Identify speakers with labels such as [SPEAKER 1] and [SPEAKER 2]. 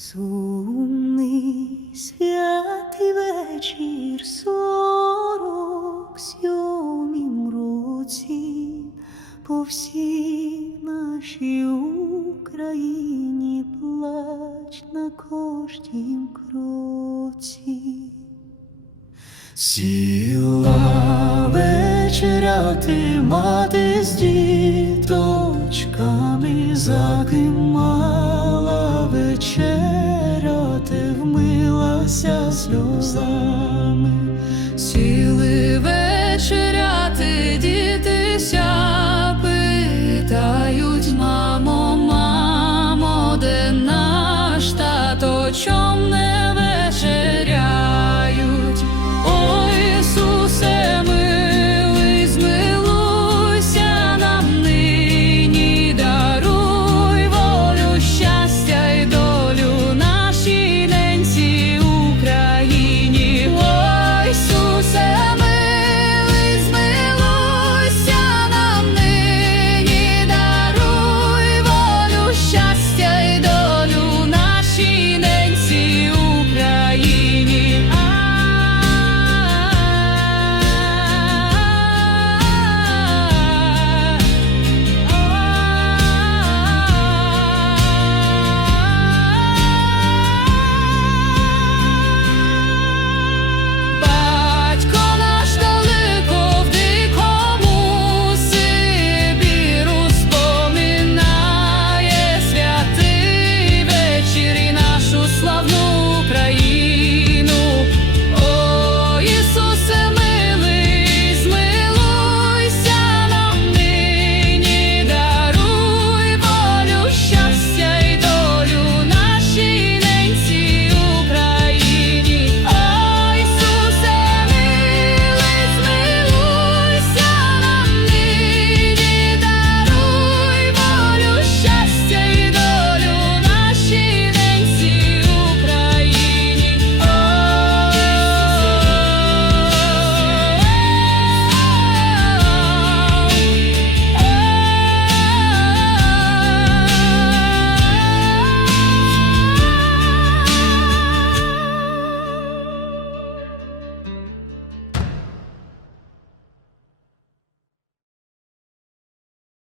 [SPEAKER 1] Сумний святий вечір сорок сьомім році по всій нашій Україні плач на кожнім кроці. Сіла вечеряти мати з діточками, сльозами, сіли вечеряти, дітися.